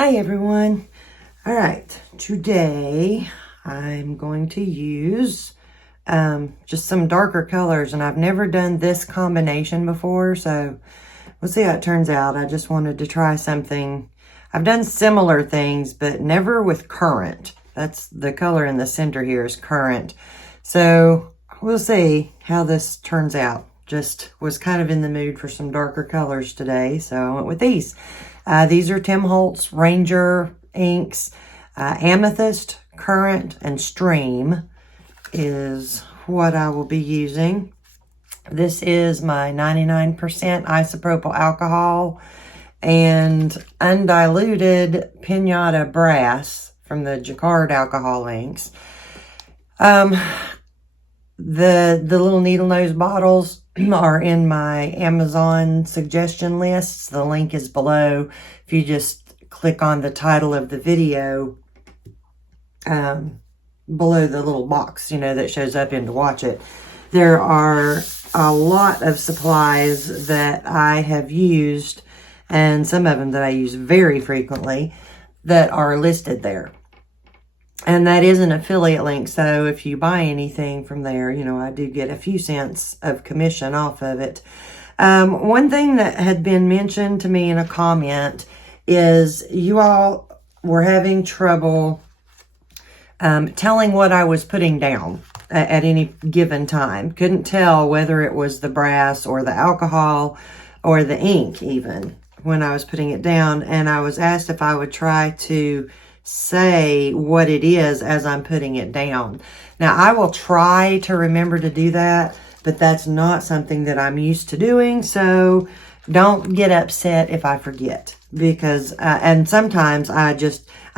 Hi everyone. All right, today I'm going to use just some darker colors, and I've never done this combination before, so we'll see how it turns out. I just wanted to try something. I've done similar things, but never with currant. That's the color in the center here is currant. So we'll see how this turns out. Just was kind of in the mood for some darker colors today, so I went with these. These are Tim Holtz Ranger inks. Amethyst, Currant, and Stream is what I will be using. This is my 99% isopropyl alcohol and undiluted Pinata Brass from the Jacquard alcohol inks. The little needle nose bottles are in my Amazon suggestion lists. The link is below. If you just click on the title of the video, below the little box, that shows up in to watch it, there are a lot of supplies that I have used, and some of them that I use very frequently, that are listed there. And that is an affiliate link, so if you buy anything from there, I do get a few cents of commission off of it. One thing that had been mentioned to me in a comment is you all were having trouble telling what I was putting down at any given time. Couldn't tell whether it was the brass or the alcohol or the ink even when I was putting it down. And I was asked if I would try to say what it is as I'm putting it down. Now, I will try to remember to do that, but that's not something that I'm used to doing, so don't get upset if I forget, because and sometimes I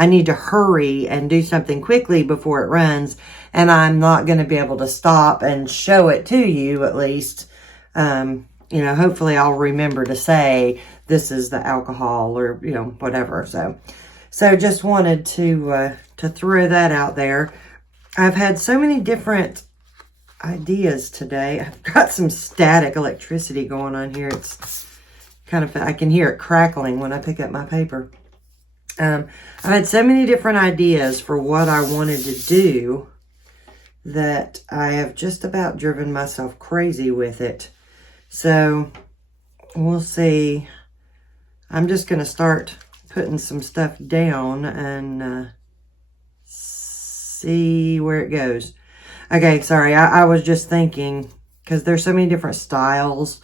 need to hurry and do something quickly before it runs, and I'm not going to be able to stop and show it to you. At least hopefully I'll remember to say this is the alcohol, or whatever. So just wanted to throw that out there. I've had so many different ideas today. I've got some static electricity going on here. It's kind of, I can hear it crackling when I pick up my paper. I've had so many different ideas for what I wanted to do that I have just about driven myself crazy with it. So we'll see. I'm just going to start putting some stuff down and see where it goes. Okay, sorry, I was just thinking, because there's so many different styles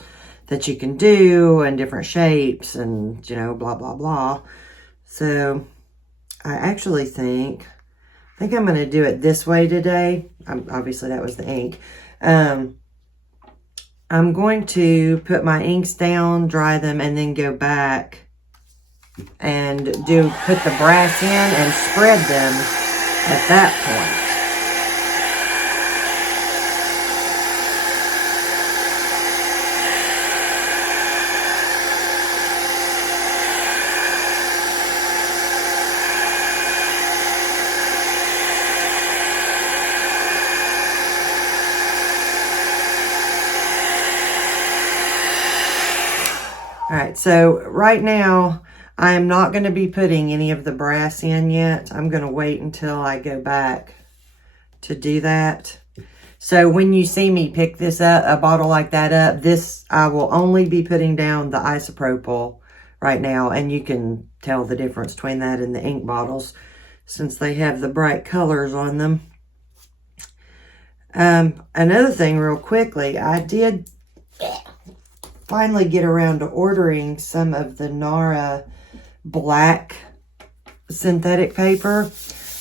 that you can do and different shapes and, blah, blah, blah. So I actually think I'm going to do it this way today. Obviously, that was the ink. I'm going to put my inks down, dry them, and then go back and put the brass in and spread them at that point. All right, so right now, I am not going to be putting any of the brass in yet. I'm going to wait until I go back to do that. So when you see me pick this up, a bottle like that up, I will only be putting down the isopropyl right now. And you can tell the difference between that and the ink bottles since they have the bright colors on them. Another thing real quickly, I did finally get around to ordering some of the Nara black synthetic paper,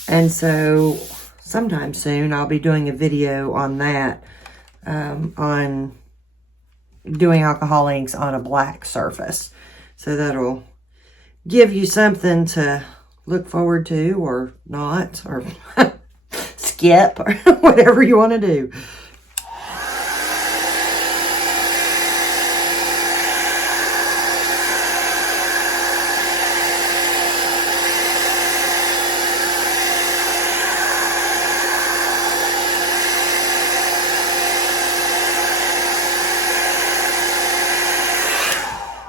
and so sometime soon I'll be doing a video on that, on doing alcohol inks on a black surface. So that'll give you something to look forward to, or not, or skip, or whatever you want to do.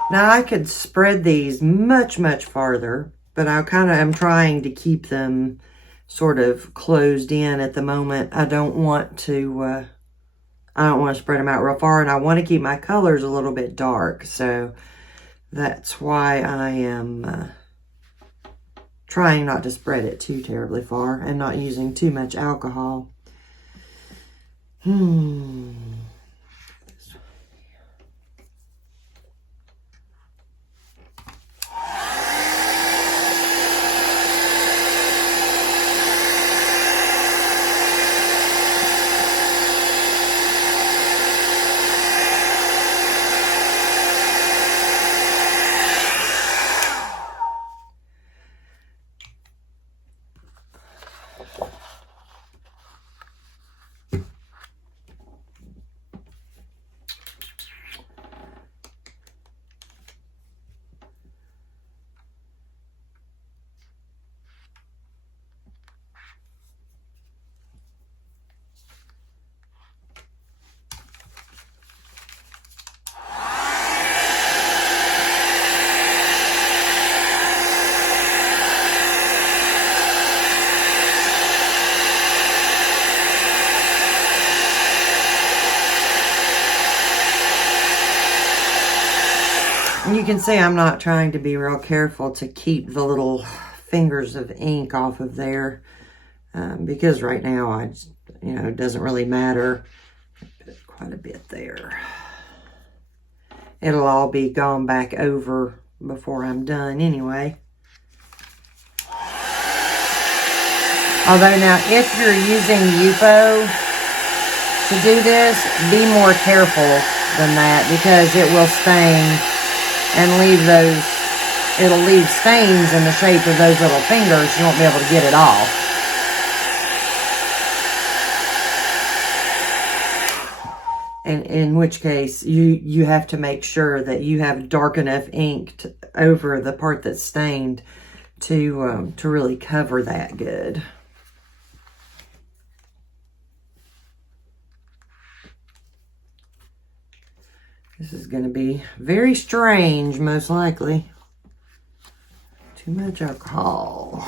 Now I could spread these much, much farther, but I kind of am trying to keep them sort of closed in at the moment. I don't want to spread them out real far, and I want to keep my colors a little bit dark. So that's why I am trying not to spread it too terribly far and not using too much alcohol. You can see I'm not trying to be real careful to keep the little fingers of ink off of there because right now it doesn't really matter. Put quite a bit there. It'll all be gone back over before I'm done anyway. Although now, if you're using Yupo to do this, be more careful than that because it will stain and it'll leave stains in the shape of those little fingers. You won't be able to get it off. And in which case, you have to make sure that you have dark enough ink over the part that's stained to really cover that good. This is going to be very strange, most likely. Too much alcohol.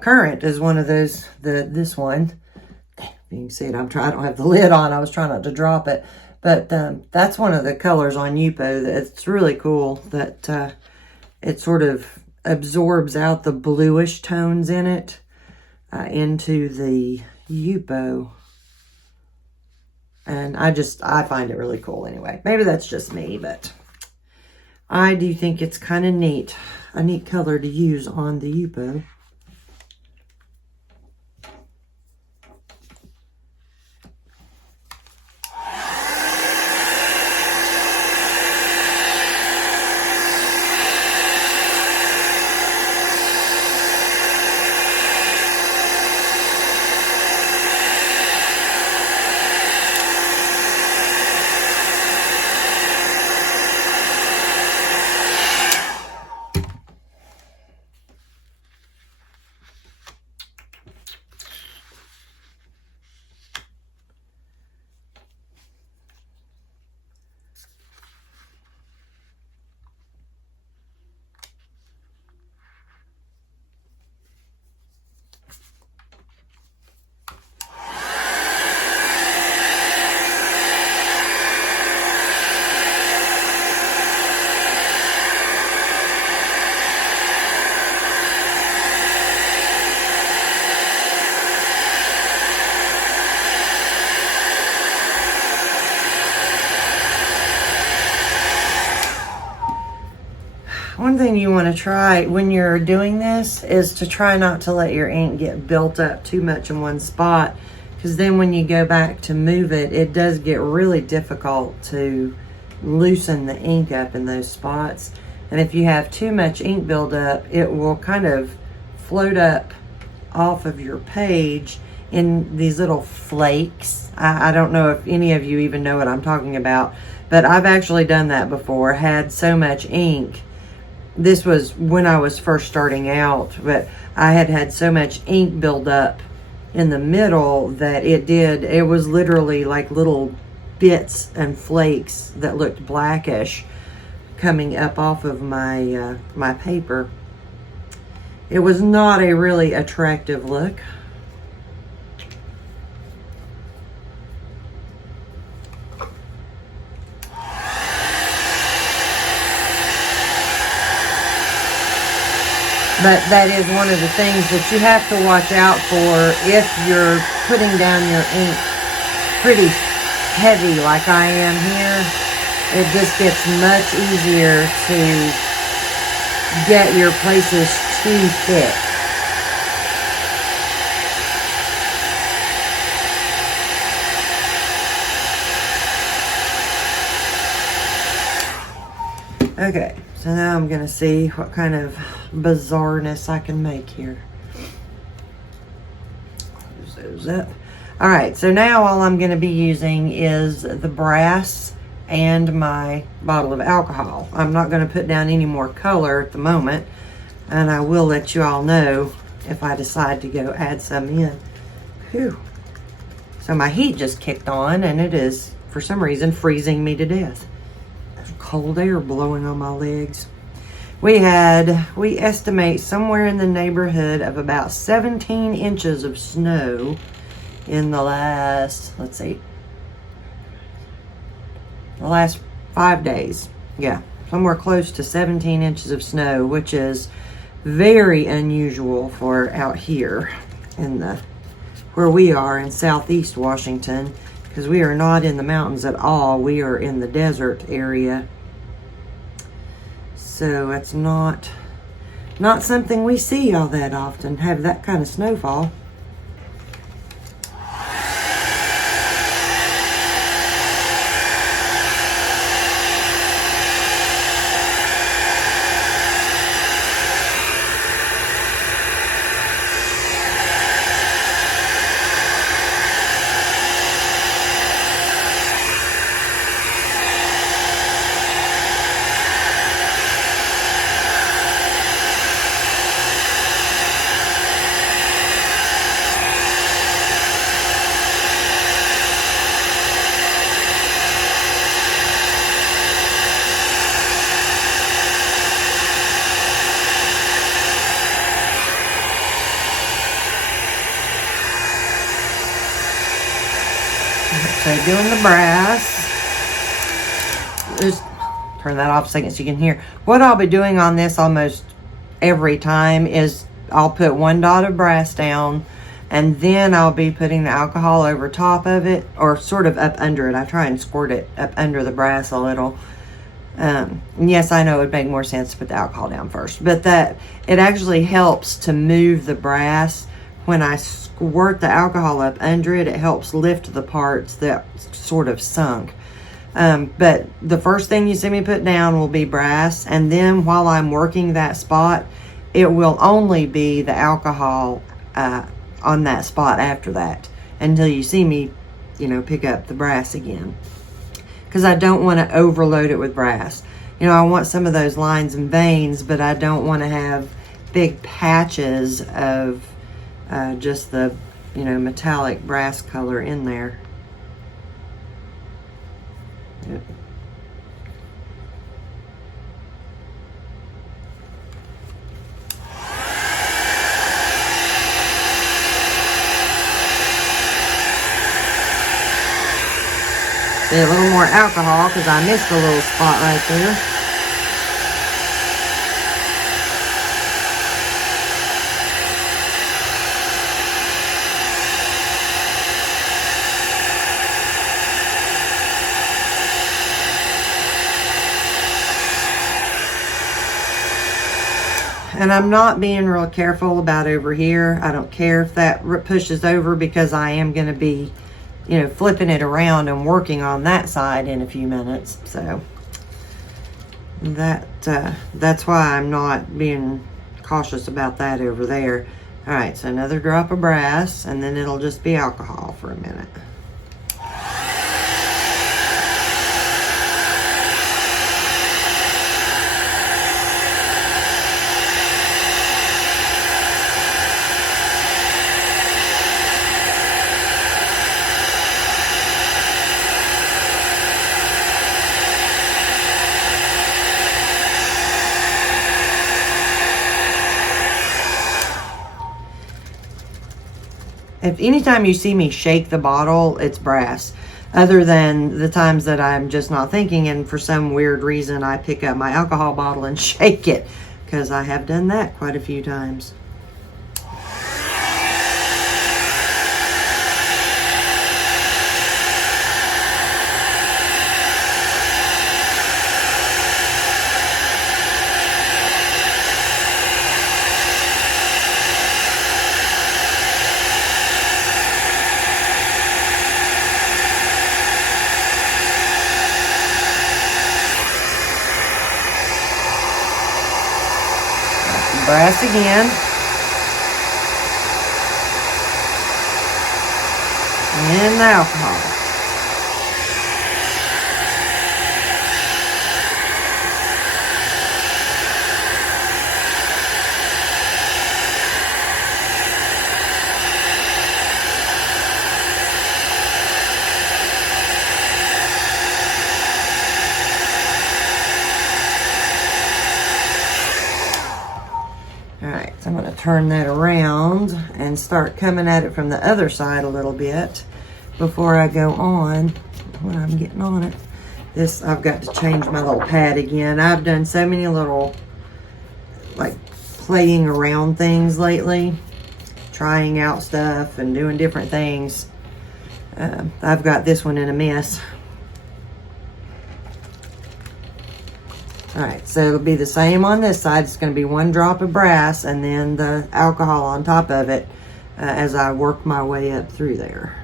Current is one of those, this one, you can see it, I don't have the lid on, I was trying not to drop it, but that's one of the colors on Yupo that's really cool, that it sort of absorbs out the bluish tones in it into the Yupo, and I find it really cool anyway. Maybe that's just me, but I do think it's kind of neat, a neat color to use on the Yupo. One thing you want to try when you're doing this is to try not to let your ink get built up too much in one spot, because then when you go back to move it, it does get really difficult to loosen the ink up in those spots. And if you have too much ink buildup, it will kind of float up off of your page in these little flakes. I don't know if any of you even know what I'm talking about, but I've actually done that before. Had so much ink. This was when I was first starting out, but I had so much ink build up in the middle that it was literally like little bits and flakes that looked blackish coming up off of my my paper. It was not a really attractive look. But that is one of the things that you have to watch out for if you're putting down your ink pretty heavy like I am here. It just gets much easier to get your places too thick. Okay, so now I'm going to see what kind of bizarreness I can make here. Close those up. Alright, so now all I'm going to be using is the brass and my bottle of alcohol. I'm not going to put down any more color at the moment, and I will let you all know if I decide to go add some in. Whew. So my heat just kicked on, and it is, for some reason, freezing me to death. Cold air blowing on my legs. We estimate somewhere in the neighborhood of about 17 inches of snow in the last, let's see, the last 5 days. Yeah, somewhere close to 17 inches of snow, which is very unusual for out here in where we are in southeast Washington, because we are not in the mountains at all. We are in the desert area. So it's not something we see all that often, have that kind of snowfall. So doing the brass, just turn that off a second so you can hear. What I'll be doing on this almost every time is I'll put one dot of brass down, and then I'll be putting the alcohol over top of it, or sort of up under it. I try and squirt it up under the brass a little. Yes, I know it would make more sense to put the alcohol down first, but that it actually helps to move the brass. When I squirt the alcohol up under it, it helps lift the parts that sort of sunk. But the first thing you see me put down will be brass, and then while I'm working that spot, it will only be the alcohol on that spot after that, until you see me, pick up the brass again. Because I don't want to overload it with brass. I want some of those lines and veins, but I don't want to have big patches of just the, metallic brass color in there. Yep. See, a little more alcohol because I missed a little spot right there. And I'm not being real careful about over here. I don't care if that pushes over, because I am going to be, you know, flipping it around and working on that side in a few minutes. So that's why I'm not being cautious about that over there. All right, so another drop of brass, and then it'll just be alcohol for a minute. If anytime you see me shake the bottle, it's brass. Other than the times that I'm just not thinking, and for some weird reason I pick up my alcohol bottle and shake it, because I have done that quite a few times. Brass again. And the alcohol. Alright, so I'm going to turn that around and start coming at it from the other side a little bit before I go on when I'm getting on it. This, I've got to change my little pad again. I've done so many little, like, playing around things lately, trying out stuff and doing different things. I've got this one in a mess. Alright, so it'll be the same on this side. It's going to be 1 drop of brass and then the alcohol on top of it as I work my way up through there.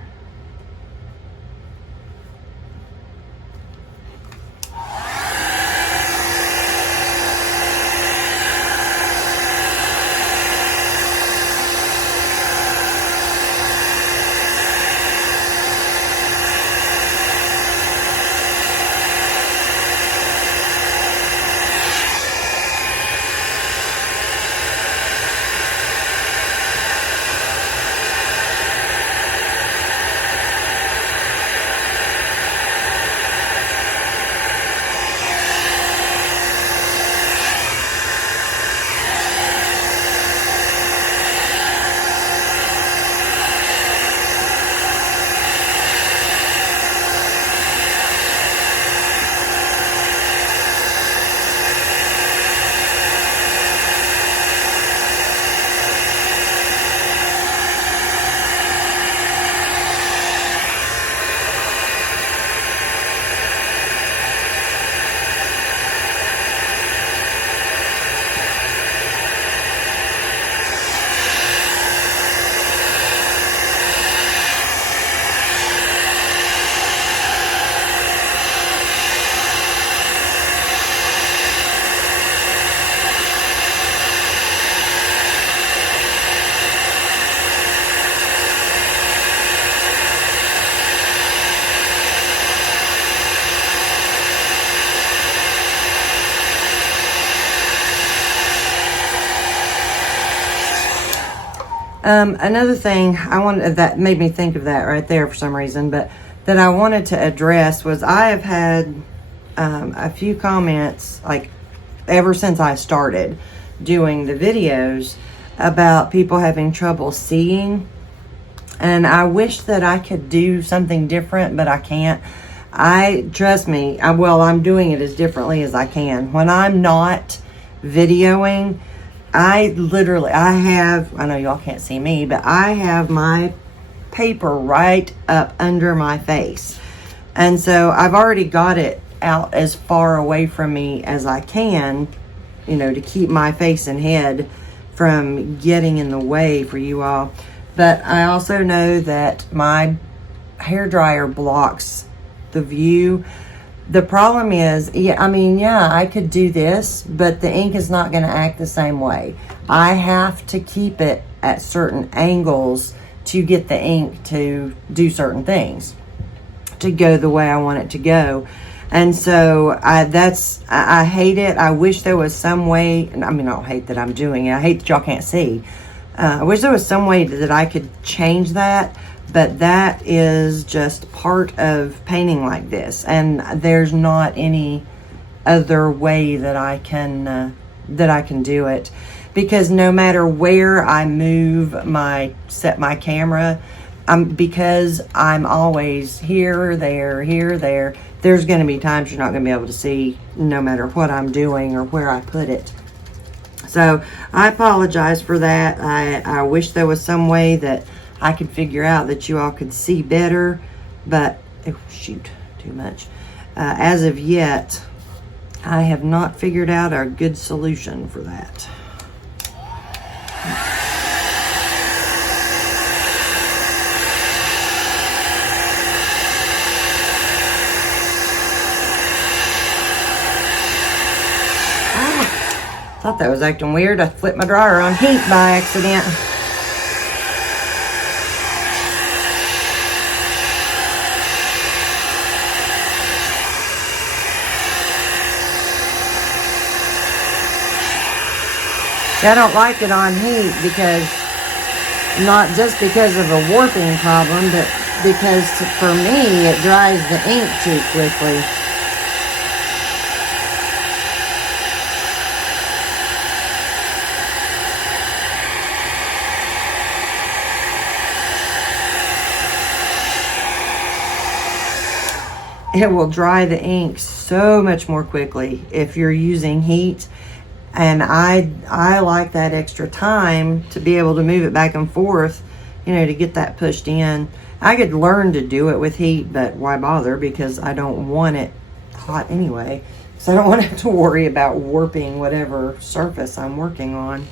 Another thing I wanted, that made me think of that right there for some reason, but that I wanted to address was I have had a few comments, like ever since I started doing the videos, about people having trouble seeing, and I wish that I could do something different, but I can't. Trust me, I'm doing it as differently as I can. When I'm not videoing, I know y'all can't see me, but I have my paper right up under my face. And so I've already got it out as far away from me as I can you know, to keep my face and head from getting in the way for you all. But I also know that my hair dryer blocks the view. The problem is, yeah, I mean, yeah, I could do this, but the ink is not going to act the same way. I have to keep it at certain angles to get the ink to do certain things, to go the way I want it to go. And so I hate it. I wish there was some way, I mean, I don't hate that I'm doing it. I hate that y'all can't see. I wish there was some way that I could change that, but that is just part of painting like this. And there's not any other way that I can do it, because no matter where I move set my camera, because I'm always here, there, there's going to be times you're not going to be able to see no matter what I'm doing or where I put it. So I apologize for that. I wish there was some way that I could figure out that you all could see better, but oh shoot, too much. As of yet, I have not figured out a good solution for that. Thought that was acting weird. I flipped my dryer on heat by accident. I don't like it on heat because, not just because of a warping problem, but because for me it dries the ink too quickly. It will dry the ink so much more quickly if you're using heat. And I like that extra time to be able to move it back and forth, you know, to get that pushed in. I could learn to do it with heat, but why bother? Because I don't want it hot anyway. So I don't want to have to worry about warping whatever surface I'm working on.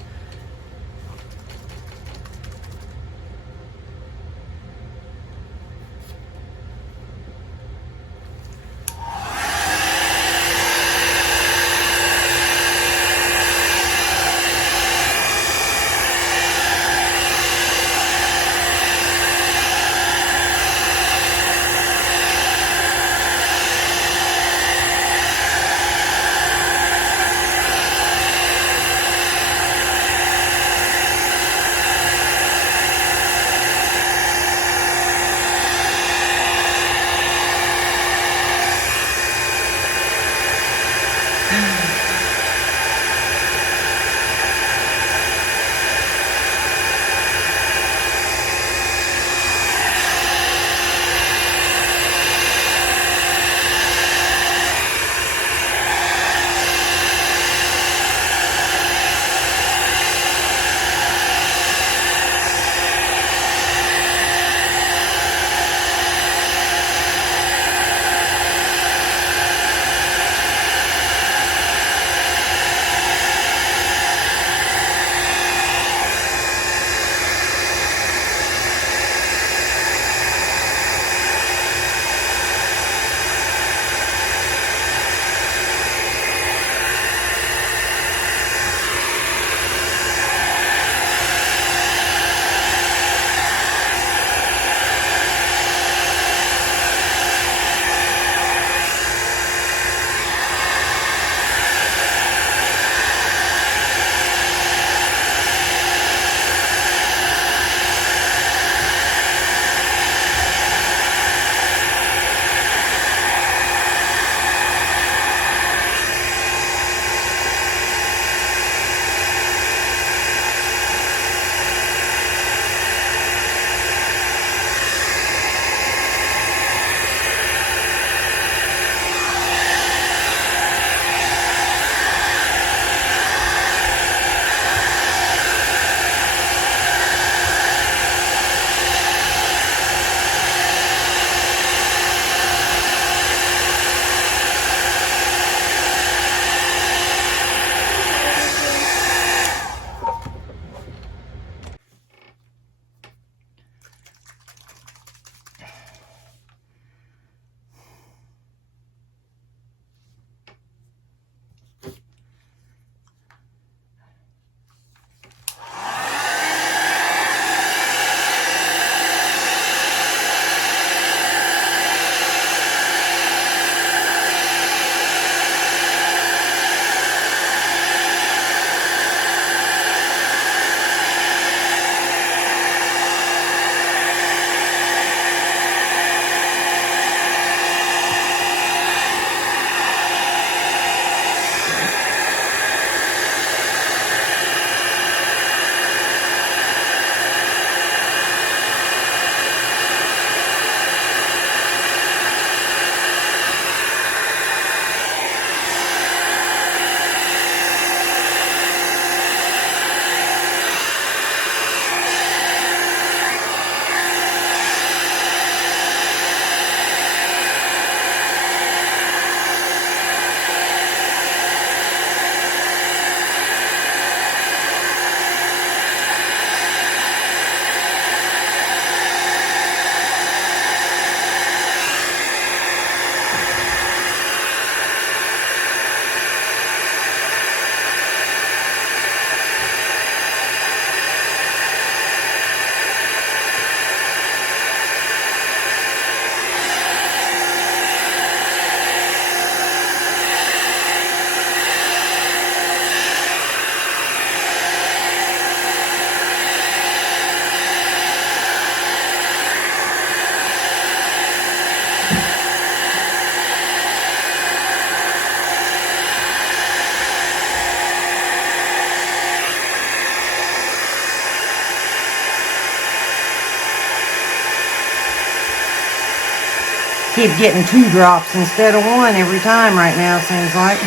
keep getting 2 drops instead of 1 every time right now, seems like.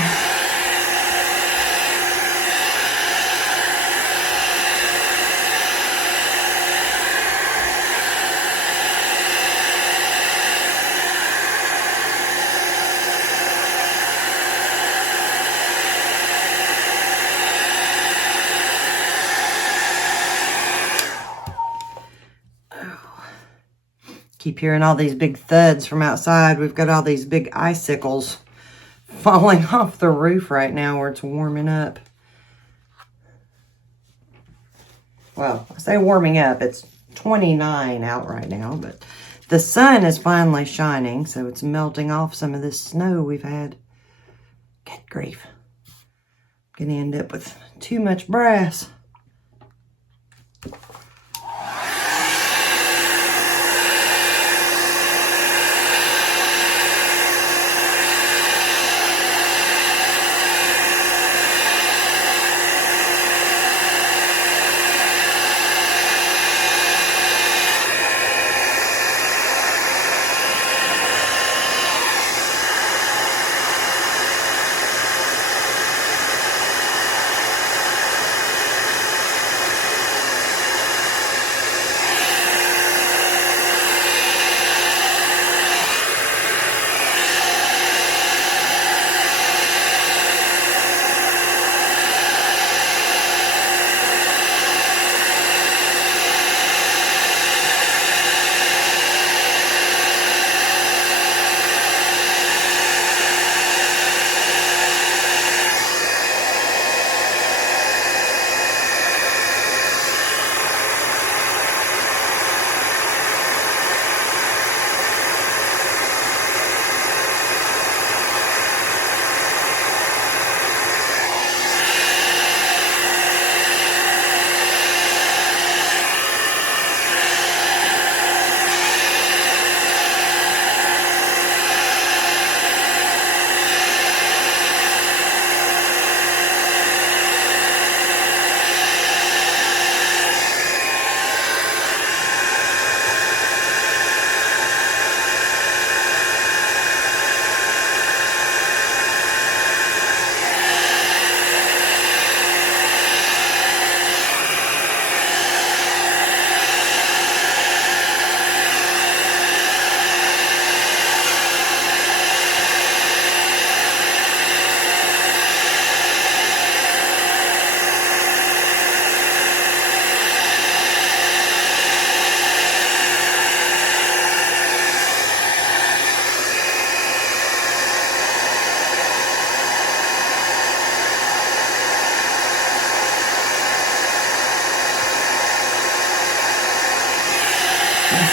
Keep hearing all these big thuds from outside. We've got all these big icicles falling off the roof right now where it's warming up. Well, I say warming up. It's 29 out right now, but the sun is finally shining, so it's melting off some of this snow we've had. Good grief. I'm gonna end up with too much brass.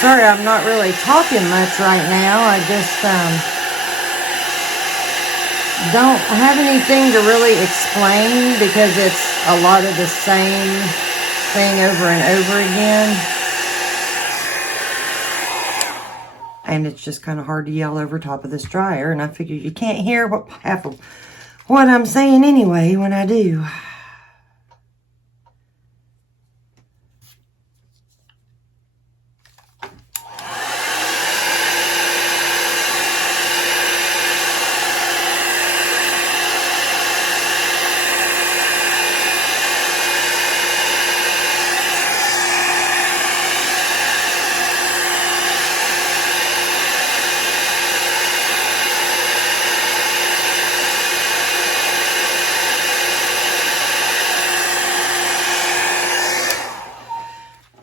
Sorry, I'm not really talking much right now. I just don't have anything to really explain because it's a lot of the same thing over and over again. And it's just kind of hard to yell over top of this dryer. And I figure you can't hear half of what I'm saying anyway when I do.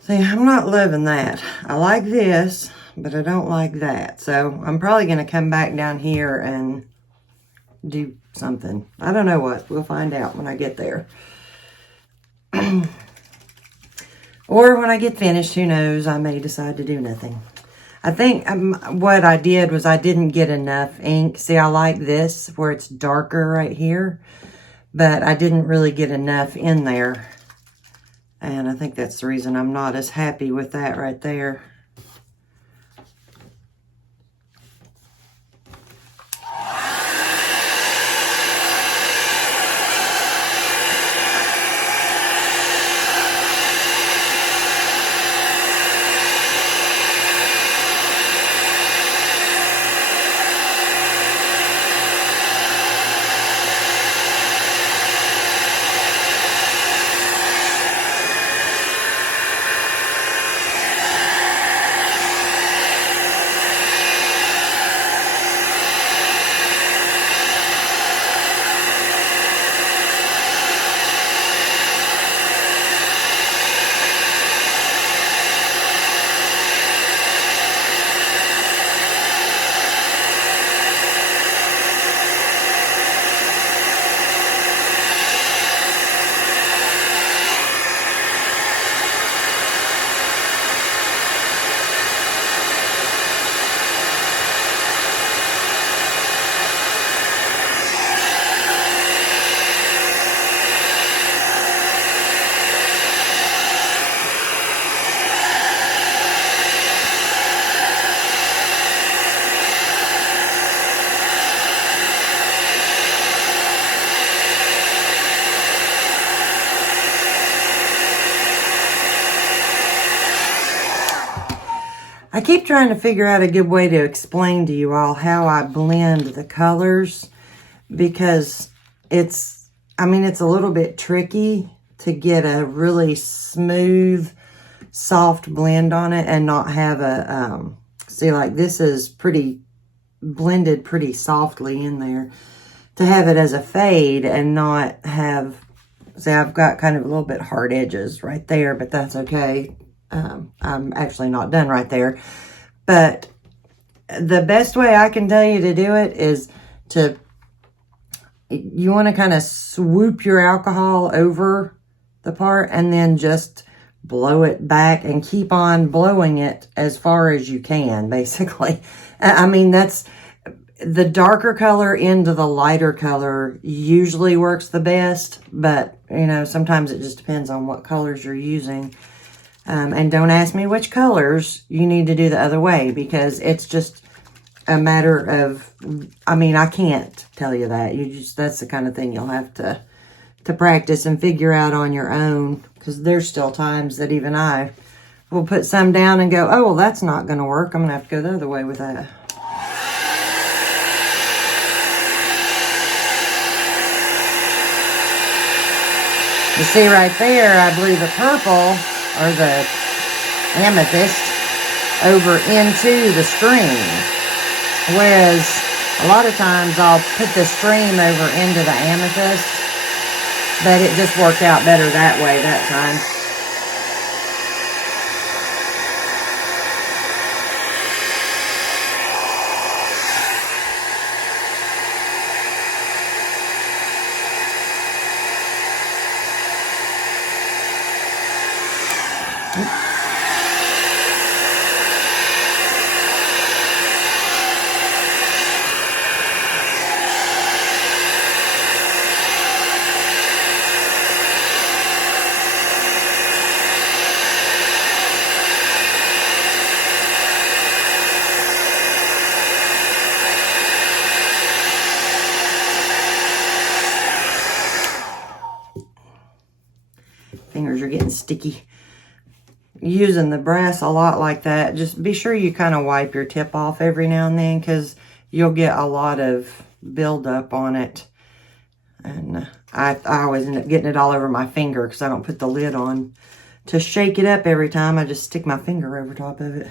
See, I'm not loving that. I like this, but I don't like that. So I'm probably going to come back down here and do something. I don't know what. We'll find out when I get there. Or when I get finished, who knows, I may decide to do nothing. I think what I did was I didn't get enough ink. See, I like this where it's darker right here, but I didn't really get enough in there. And I think that's the reason I'm not as happy with that right there. I keep trying to figure out a good way to explain to you all how I blend the colors, because it's a little bit tricky to get a really smooth, soft blend on it and not have a, see, like this is pretty blended pretty softly in there. To have it as a fade and not have, see, I've got kind of a little bit hard edges right there, but that's okay. I'm actually not done right there. But the best way I can tell you to do it is you want to kind of swoop your alcohol over the part and then just blow it back and keep on blowing it as far as you can, basically. I mean, that's the darker color into the lighter color usually works the best, but you know, sometimes it just depends on what colors you're using. And don't ask me which colors you need to do the other way, because it's just a matter of, I mean, I can't tell you that. That's the kind of thing you'll have to practice and figure out on your own, because there's still times that even I will put some down and go, oh, well, that's not going to work. I'm going to have to go the other way with that. You see right there, I blew the purple, or the amethyst, over into the stream. Whereas a lot of times I'll put the stream over into the amethyst, but it just worked out better that way that time. Fingers are getting sticky. Using the brass a lot like that, just be sure you kind of wipe your tip off every now and then, because you'll get a lot of buildup on it. And I always end up getting it all over my finger because I don't put the lid on to shake it up every time. I just stick my finger over top of it.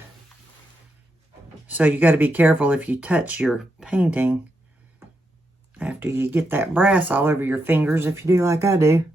So you got to be careful if you touch your painting after you get that brass all over your fingers, if you do like I do.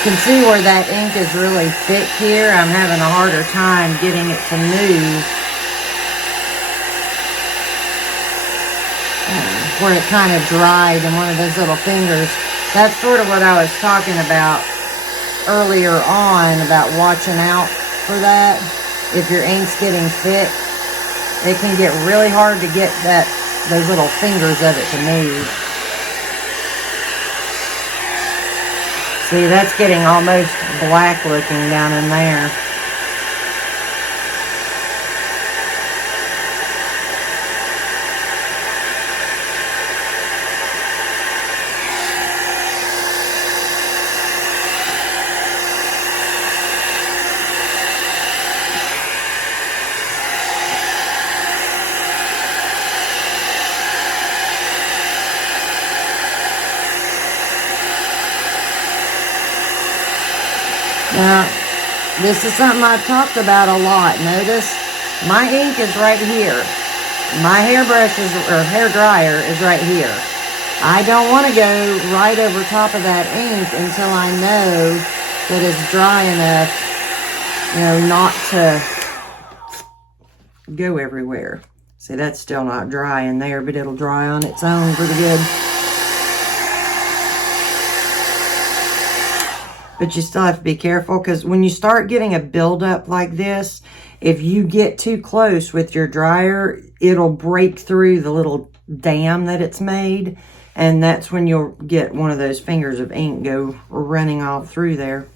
You can see where that ink is really thick here. I'm having a harder time getting it to move. Where it kind of dried in one of those little fingers. That's sort of what I was talking about earlier on, about watching out for that. If your ink's getting thick, it can get really hard to get those little fingers of it to move. See, that's getting almost black looking down in there. Now, this is something I've talked about a lot. Notice my ink is right here. my hairbrush is, or hair dryer is right here. I don't want to go right over top of that ink until I know that it's dry enough, you know, not to go everywhere. See, that's still not dry in there, but it'll dry on its own pretty good. But you still have to be careful, because when you start getting a buildup like this, if you get too close with your dryer, it'll break through the little dam that it's made. And that's when you'll get one of those fingers of ink go running off through there.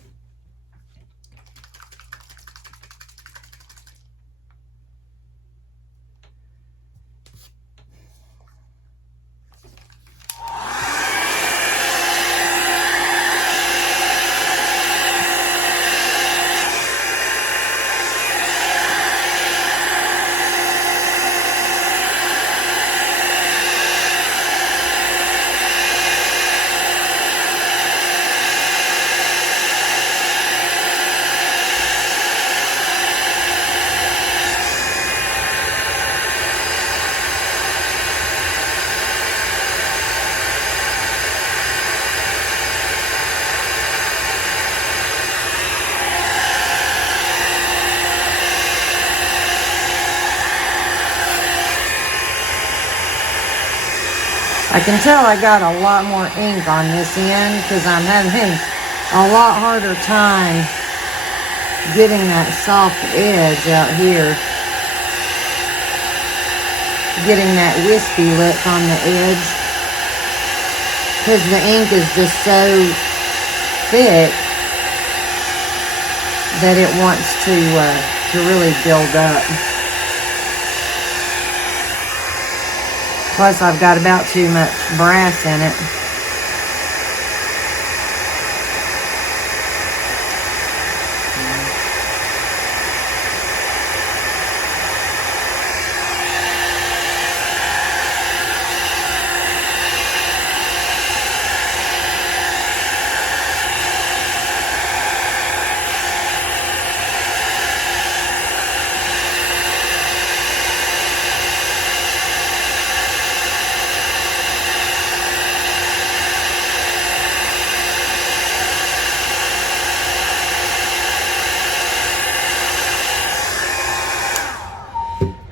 I can tell I got a lot more ink on this end because I'm having a lot harder time getting that soft edge out here. Getting that wispy look on the edge. Because the ink is just so thick that it wants to really build up. Plus, I've got about too much brass in it.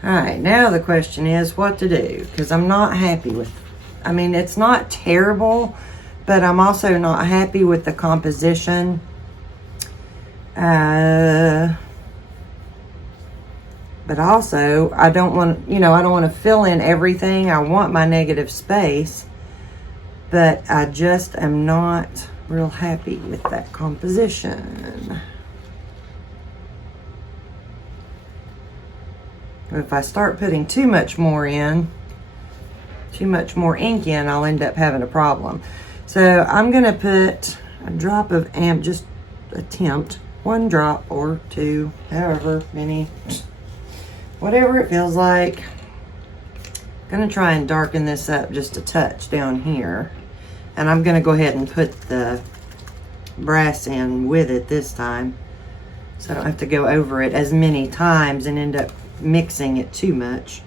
Alright, now the question is what to do, because I'm not happy with, I mean, it's not terrible, but I'm also not happy with the composition. But also, I don't want, I don't want to fill in everything. I want my negative space, but I just am not real happy with that composition. If I start putting too much more ink in, I'll end up having a problem. So I'm going to put a drop of just attempt, 1 drop or 2, however many, whatever it feels like. I'm going to try and darken this up just a touch down here. And I'm going to go ahead and put the brass in with it this time, so I don't have to go over it as many times and end up mixing it too much.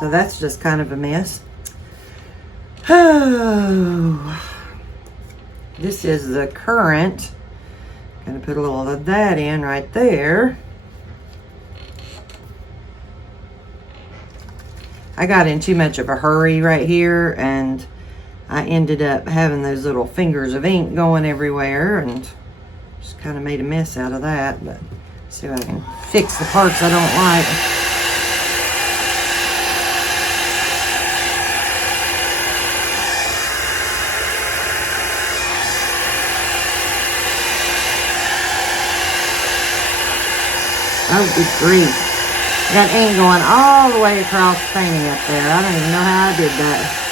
So that's just kind of a mess. Oh, this is the current. Gonna put a little of that in right there. I got in too much of a hurry right here, and I ended up having those little fingers of ink going everywhere, and just kind of made a mess out of that. But let's see if I can fix the parts I don't like. Oh, good grief. Got ink going all the way across the painting up there. I don't even know how I did that.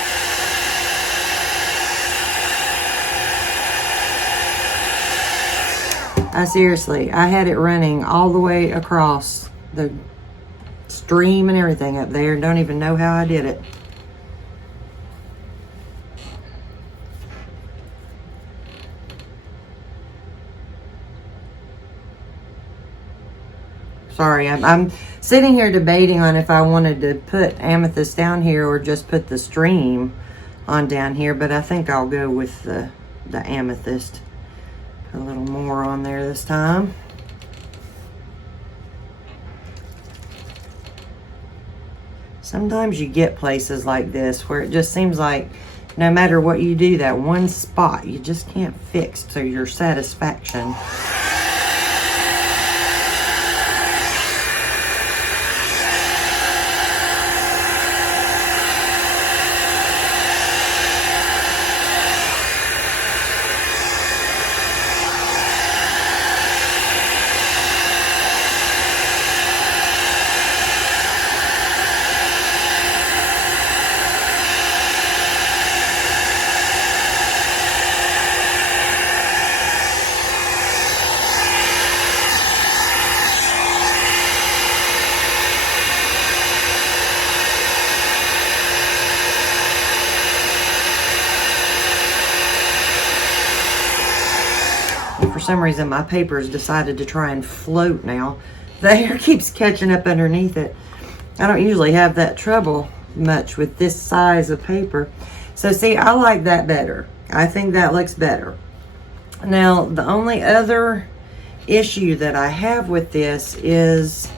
Seriously, I had it running all the way across the stream and everything up there. Don't even know how I did it. Sorry, I'm sitting here debating on if I wanted to put amethyst down here or just put the stream on down here, but I think I'll go with the amethyst. Put a little more on there this time. Sometimes you get places like this where it just seems like no matter what you do, that one spot you just can't fix to your satisfaction. For some reason, my paper's decided to try and float now. The hair keeps catching up underneath it. I don't usually have that trouble much with this size of paper. So see, I like that better. I think that looks better. Now, the only other issue that I have with this is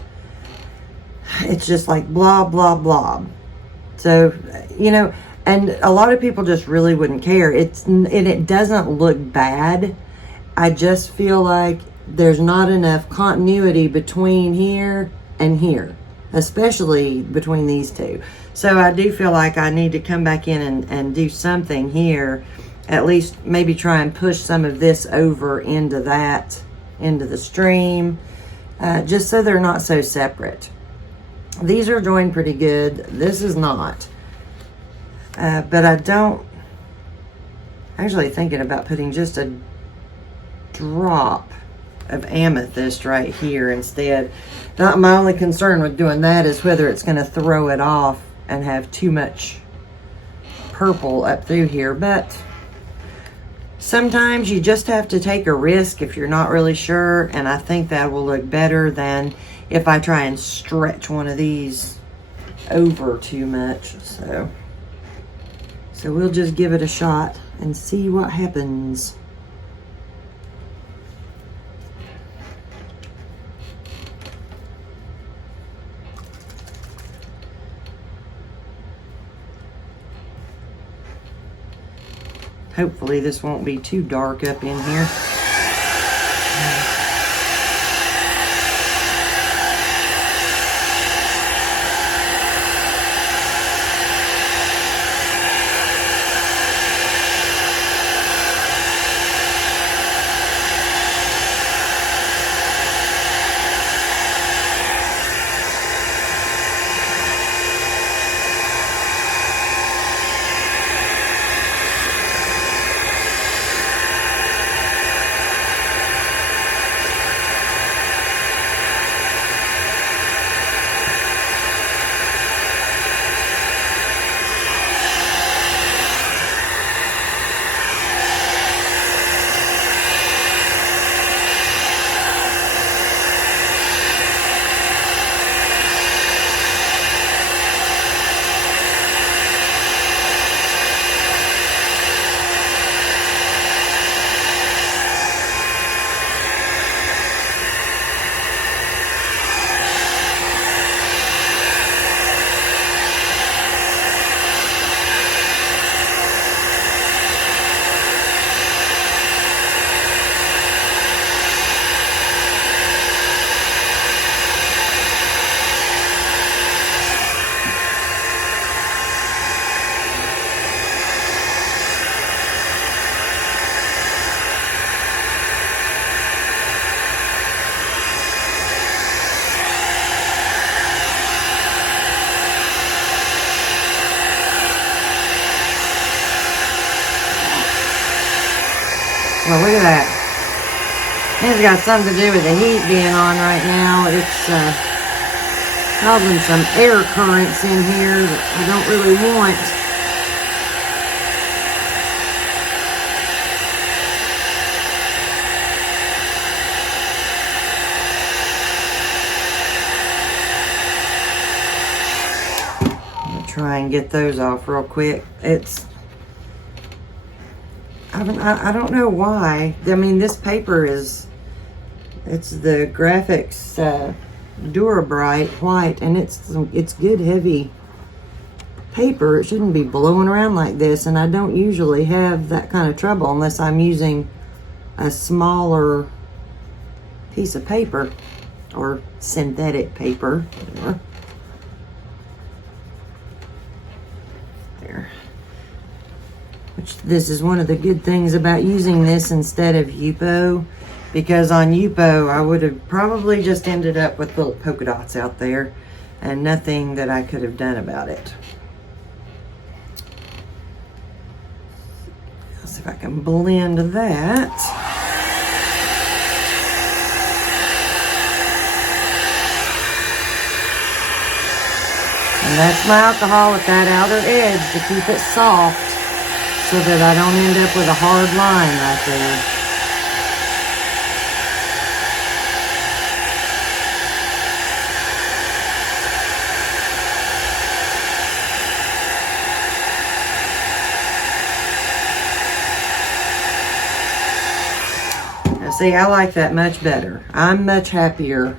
it's just like blah, blah, blah. So, you know, and a lot of people just really wouldn't care. It doesn't look bad. I just feel like there's not enough continuity between here and here, especially between these two. So I do feel like I need to come back in and do something here, at least maybe try and push some of this over into the stream, just so they're not so separate. These are joined pretty good. This is not. But I don't, actually thinking about putting just a drop of amethyst right here instead. My only concern with doing that is whether it's going to throw it off and have too much purple up through here. But sometimes you just have to take a risk if you're not really sure, and I think that will look better than if I try and stretch one of these over too much. So we'll just give it a shot and see what happens. Hopefully this won't be too dark up in here. look at that. It's got something to do with the heat being on right now. It's causing some air currents in here that I don't really want. Try and get those off real quick. I don't know why. I mean, this paper it's the graphics Dura-Bright white, and it's good heavy paper. It shouldn't be blowing around like this, and I don't usually have that kind of trouble unless I'm using a smaller piece of paper or synthetic paper. Whatever. Which this is one of the good things about using this instead of Yupo, because on Yupo I would have probably just ended up with little polka dots out there and nothing that I could have done about it. Let's see if I can blend that. And that's my alcohol with that outer edge to keep it soft, so that I don't end up with a hard line right there. Now see, I like that much better. I'm much happier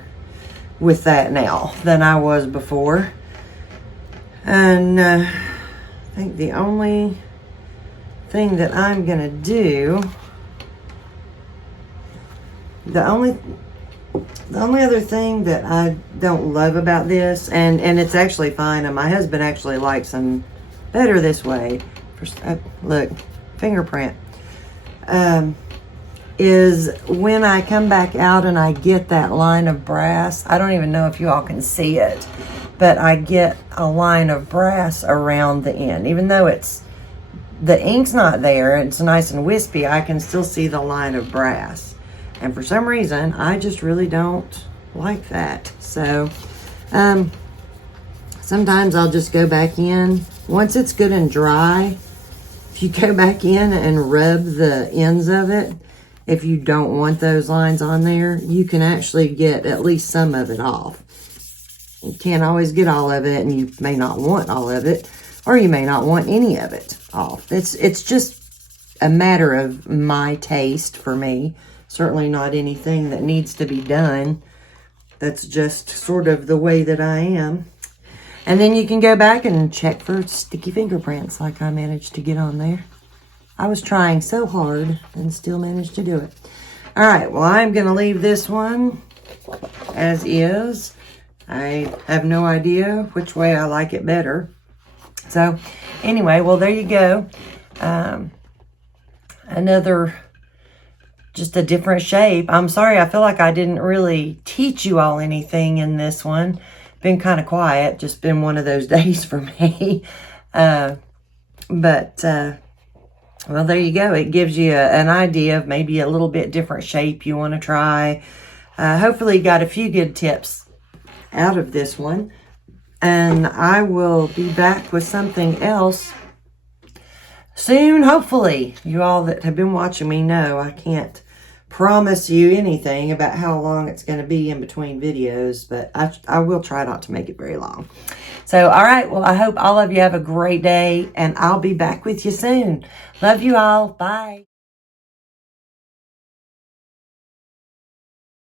with that now than I was before. And I think the only thing that I'm gonna do, the only other thing that I don't love about this, and it's actually fine, and my husband actually likes them better this way, look, fingerprint, is when I come back out and I get that line of brass. I don't even know if you all can see it, but I get a line of brass around the end. Even though the ink's not there, it's nice and wispy, I can still see the line of brass. And for some reason, I just really don't like that. So, sometimes I'll just go back in. Once it's good and dry, if you go back in and rub the ends of it, if you don't want those lines on there, you can actually get at least some of it off. You can't always get all of it, and you may not want all of it, or you may not want any of it off. It's just a matter of my taste for me. Certainly not anything that needs to be done. That's just sort of the way that I am. And then you can go back and check for sticky fingerprints like I managed to get on there. I was trying so hard and still managed to do it. All right, well, I'm going to leave this one as is. I have no idea which way I like it better. So, anyway, well, there you go. Just a different shape. I'm sorry, I feel like I didn't really teach you all anything in this one. Been kind of quiet, just been one of those days for me. Well, there you go. It gives you an idea of maybe a little bit different shape you want to try. Hopefully you got a few good tips out of this one. And I will be back with something else soon, hopefully. You all that have been watching me know I can't promise you anything about how long it's going to be in between videos, but I will try not to make it very long. So, all right, well, I hope all of you have a great day, and I'll be back with you soon. Love you all. Bye.